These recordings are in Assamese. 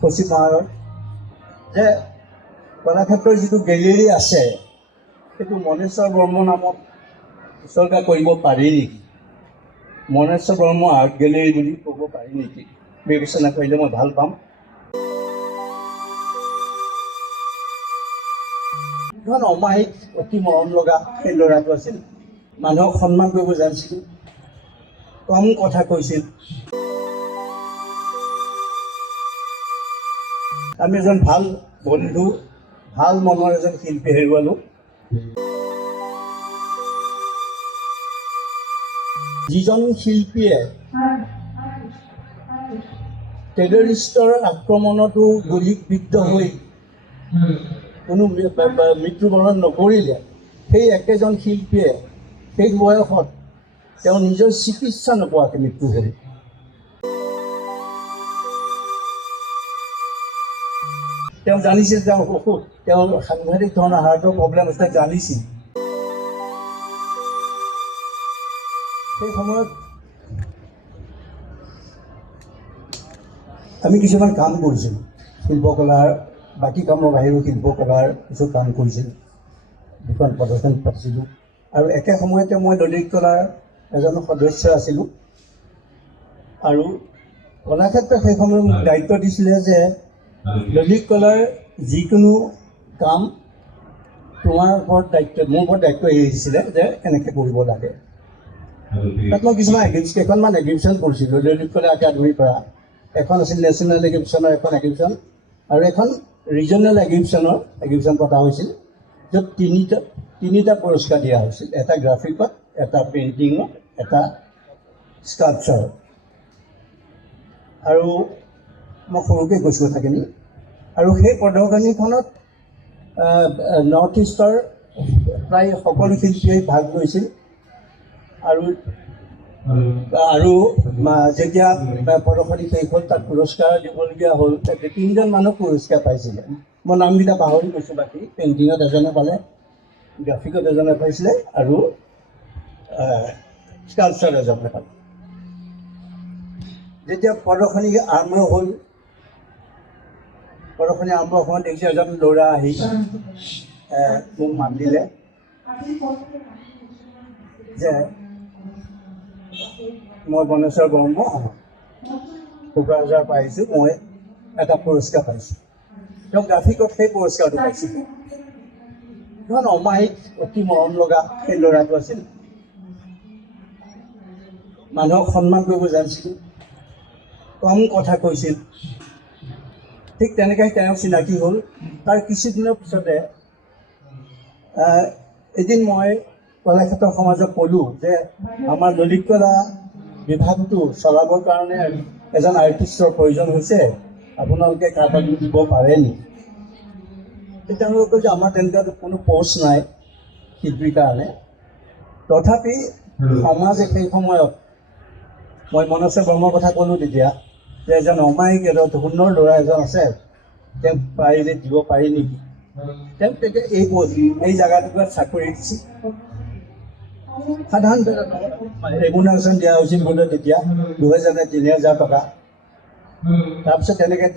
সচিব মহাশয় যে কলাক্ষেত্ৰৰ যিটো গেলেৰী আছে সেইটো মনেশ্বৰ বৰ্মন নামত উচৰ্গা কৰিব পাৰি নেকি? মনেশ্বৰ বৰ্ম আৰ্ট গেলেৰী বুলি ক'ব পাৰি নেকি? বিবেচনা কৰিলে মই ভাল পাম। এখন অমায়িক অতি মৰম লগা সেই ল'ৰাটো আছিল। মানুহক সন্মান কৰিব জানিছিল, কম কথা কৈছিল। আমি এজন ভাল বন্ধু, ভাল মনৰ এজন শিল্পী হেৰুৱালোঁ। যিজন শিল্পীয়ে টেৰৰিষ্টৰ আক্ৰমণতো গুলীবিদ্ধ হৈ কোনো মৃত্যুবৰণ নকৰিলে, সেই একেজন শিল্পীয়ে শেষ বয়সত তেওঁ নিজৰ চিকিৎসা নোপোৱাকৈ মৃত্যু হ'ল। তেওঁ জানিছিল তেওঁৰ অসুখ, তেওঁৰ সাংঘাতিক ধৰণৰ হাৰ্টৰ প্ৰব্লেম আছে, জানিছিল। সেই সময়ত আমি কিছুমান কাম কৰিছিলোঁ, শিল্পকলাৰ বাকী কামৰ বাহিৰেও শিল্পকলাৰ কিছু কাম কৰিছিলোঁ, দুখন প্ৰদৰ্শন পাতিছিলোঁ। আৰু একে সময়তে মই ললিত কলাৰ এজন সদস্য আছিলোঁ। আৰু কলাক্ষেত্ৰত সেই সময়ত মোক দায়িত্ব দিছিলে যে ললিত কলাৰ যিকোনো কাম তোমাৰ ওপৰত দায়িত্ব, মোৰ ওপৰত দায়িত্ব এৰিছিলে যে কেনেকৈ কৰিব লাগে। তাত মই কিছুমান কেইখনমান এক্সিবিশ্যন কৰিছিলোঁ ললিত কলা একাডেমীৰ পৰা। এখন আছিল নেশ্যনেল এক্সিবিশ্যনৰ এখন এক্সিবিশ্যন, আৰু এখন ৰিজনেল এক্সিবিশ্যন পতা হৈছিল, য'ত তিনিটা পুৰস্কাৰ দিয়া হৈছিল, এটা গ্ৰাফিকত, এটা পেইণ্টিঙত, এটা স্কাল্পচাৰত। আৰু মই সৰুকৈ কৈছোঁ কথাখিনি। আৰু সেই প্ৰদৰ্শনীখনত নৰ্থ ইষ্টৰ প্ৰায় সকলো শিল্পীয়ে ভাগ লৈছিল। আৰু যেতিয়া প্ৰদৰ্শনী শেষ হ'ল, তাত পুৰস্কাৰ দিবলগীয়া হ'ল। তাতে 3জন মানুহ পুৰস্কাৰ পাইছিলে। মই নামকেইটা পাহৰি গৈছোঁ। বাকী পেইণ্টিঙত এজনে পালে, গ্ৰাফিকত এজনে পাইছিলে, আৰু স্কাল্পচাৰত এজনে পালে। যেতিয়া প্ৰদৰ্শনী আৰম্ভ হ'ল, দেখিছোঁ এজন ল'ৰা আহি মোক মাত দিলে যে মই মনেশ্বৰ বৰ্ম কোকৰাঝাৰৰ পৰা আহিছোঁ, মই এটা পুৰস্কাৰ পাইছোঁ। তেওঁ গ্ৰাফিকত সেই পুৰস্কাৰটো পাইছিল। এখন অমায়িক অতি মৰম লগা সেই ল'ৰাটো আছিল। মানুহক সন্মান কৰিব জানিছিল, কম কথা কৈছিল। ঠিক তেনেকৈ তেওঁ চিনাকি হ'ল। তাৰ কিছুদিনৰ পিছতে এদিন মই কলাক্ষেত্ৰ সমাজক ক'লোঁ যে আমাৰ ললিত কলা বিভাগটো চলাবৰ কাৰণে এজন আৰ্টিষ্টৰ প্ৰয়োজন হৈছে, আপোনালোকে কাৰোবাক দিব পাৰে নেকি? তেওঁলোকে কৈছে আমাৰ তেনেকুৱা কোনো প'ষ্ট নাই শিল্পীৰ কাৰণে। তথাপি সমাজে সেই সময়ত, মই মনেশ্বৰ বৰ্মৰ কথা ক'লোঁ তেতিয়া, যে এজন অমায়িক সুন্দৰ ল'ৰা এজন আছে, তেওঁক পাৰিলে দিব পাৰি নেকি? তেওঁক তেতিয়া এই জেগাটুকুৰাত চাকৰি দিছে। সাধাৰণতে ৰেমুনাৰেশ্যন দিয়া হৈছিল বোলে তেতিয়া 2000 নে 3000 টকা। তাৰপিছত তেনেকৈ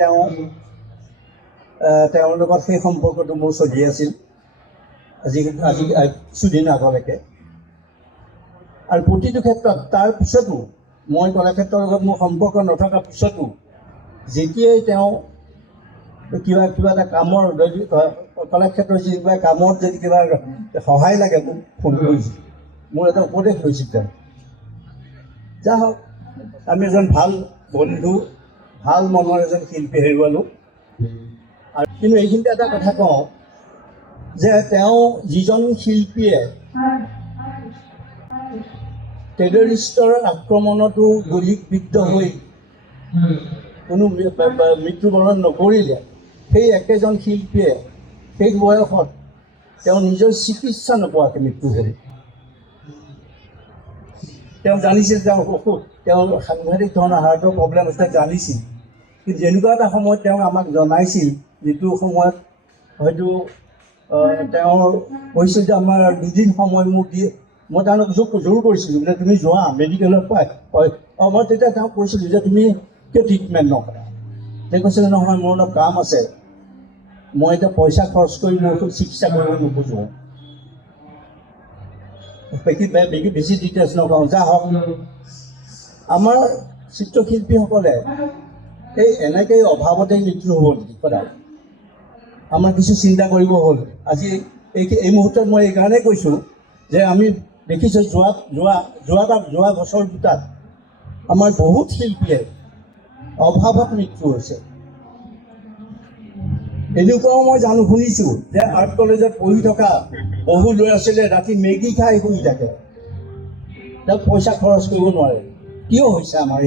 তেওঁৰ লগত সেই সম্পৰ্কটো মোৰ চলি আছিল আজি কিছুদিন আগলৈকে। আৰু প্ৰতিটো ক্ষেত্ৰত তাৰ পিছতো, মই কলাক্ষেত্ৰৰ লগত মোৰ সম্পৰ্ক নথকাৰ পিছতো, যেতিয়াই তেওঁ কিবা এটা কামৰ, কলাক্ষেত্ৰৰ কিবা কামত যদি কিবা সহায় লাগে মোক ফোন কৰিছিল, মোৰ এটা উপদেশ লৈছিল তেওঁ। যা হওক, আমি এজন ভাল বন্ধু, ভাল মনৰ এজন শিল্পী হেৰুৱালোঁ। আৰু কিন্তু এইখিনিতে এটা কথা কওঁ যে তেওঁ যিজন শিল্পীয়ে টেৰৰিষ্টৰ আক্ৰমণতো গুলীবিদ্ধ হৈ কোনো মৃত্যুবৰণ নকৰিলে, সেই একেজন শিল্পীয়ে শেষ বয়সত তেওঁ নিজৰ চিকিৎসা নোপোৱাকৈ মৃত্যু হ'ল। তেওঁ জানিছিল তেওঁৰ অসুখ, তেওঁৰ সাংঘাতিক ধৰণৰ হাৰ্টৰ প্ৰব্লেম আছে, জানিছিল। কিন্তু যেনেকুৱা এটা সময়ত তেওঁ আমাক জনাইছিল, যিটো সময়ত হয়তো তেওঁ কৈছিল যে আমাৰ 2 দিন সময় মোক দিয়ে। মই তেওঁলোক জোৰ কৰিছিলোঁ যে তুমি যোৱা মেডিকেলত পাই। মই তেতিয়া তেওঁক কৈছিলোঁ যে তুমি কিয় ট্ৰিটমেণ্ট নকৰা, তেওঁ কৈছিলে নহয় মোৰ অলপ কাম আছে, মই এতিয়া পইচা খৰচ কৰি মোৰ চিকিৎসা কৰিব নোখোজোঁ। বেছি ডিটেইলছ নকওঁ, যা হওক। আমাৰ চিত্ৰশিল্পীসকলে এনেকৈ অভাৱতে মৃত্যু হ'ব নেকি সদায়? আমাৰ কিছু চিন্তা কৰিব হ'ল। আজি এই মুহূৰ্তত মই এইকাৰণেই কৈছোঁ যে আমি দেখিছোঁ যোৱা বছৰ দুটাত আমাৰ বহুত শিল্পীয়ে অভাৱত মৃত্যু হৈছে। এনেকুৱাও মই শুনিছোঁ যে আৰ্ট কলেজত পঢ়ি থকা বহু ল'ৰা ছোৱালীয়ে ৰাতি মেগী খাই শুই থাকে, তাত পইচা খৰচ কৰিব নোৱাৰে। কিয় হৈছে আমাৰ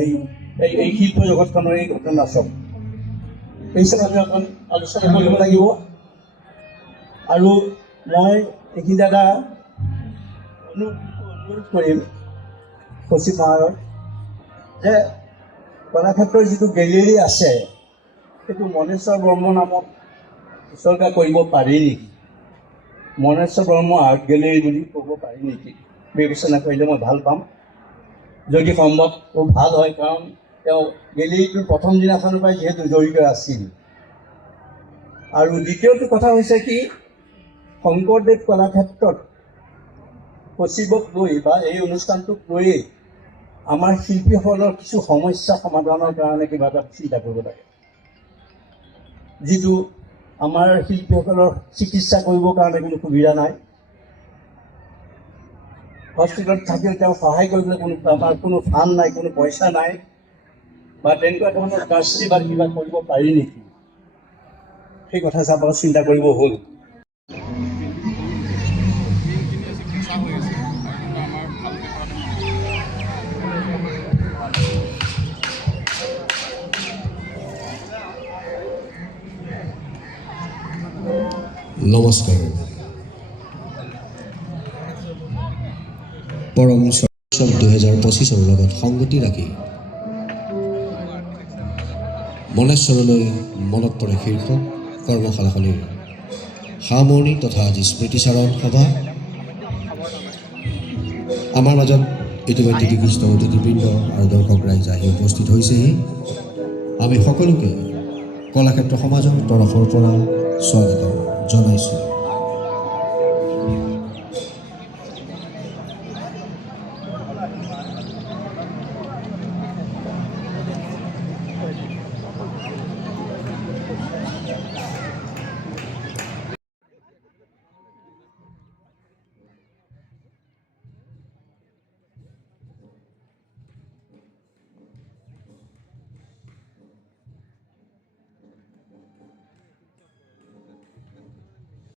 এই শিল্প জগতখনৰ এই ঘটনা চব? এই চব আমি অকণ আলোচনা কৰিব লাগিব। আৰু মই এইখিনি এটা অনুৰোধ কৰিম সচিব মহাশয়ক যে কলাক্ষেত্ৰৰ যিটো গেলেৰী আছে সেইটো মনেশ্বৰ বৰ্ম নামত উচৰ্গা কৰিব পাৰি নেকি? মনেশ্বৰ বৰ্ম আৰ্ট গেলেৰী বুলি ক'ব পাৰি নেকি? বিবেচনা কৰিলে মই ভাল পাম, যদি সম্ভৱ খুব ভাল হয়। কাৰণ তেওঁ গেলেৰীটোৰ প্ৰথম দিনাখনৰ পৰাই যিহেতু জড়িত আছিল। আৰু দ্বিতীয়টো কথা হৈছে কি, শংকৰদেৱ কলাক্ষেত্ৰত সচিবক লৈ বা এই অনুষ্ঠানটোক লৈয়ে আমাৰ শিল্পীসকলৰ কিছু সমস্যা সমাধানৰ কাৰণে কিবা এটা চিন্তা কৰিব লাগে। যিটো আমাৰ শিল্পীসকলৰ চিকিৎসা কৰিবৰ কাৰণে কোনো সুবিধা নাই। হস্পিটেলত থাকিলে তেওঁ সহায় কৰিবলৈ আমাৰ কোনো ফাণ্ড নাই, কোনো পইচা নাই, বা তেনেকুৱা ধৰণৰ ট্ৰাষ্টি বা কিবা কৰিব পাৰি নেকি, সেই কথা চাবলৈ চিন্তা কৰিব হ'ল। নমস্কাৰ। পৰম উৎসৱ 2025 লগত সংগতি ৰাখি মনেশ্বৰলৈ মনত পৰে শীৰ্ষক কৰ্মশালাখনিৰ সামৰণি তথা আজি স্মৃতিচাৰণ সভা। আমাৰ মাজত ইতিমধ্যে বিশিষ্ট অতিথিবৃন্দ আৰু দৰ্শক ৰাইজ আহি উপস্থিত হৈছেহি। আমি সকলোকে কলাক্ষেত্ৰ সমাজৰ তৰফৰ পৰা স্বাগতম জনাইছোঁ।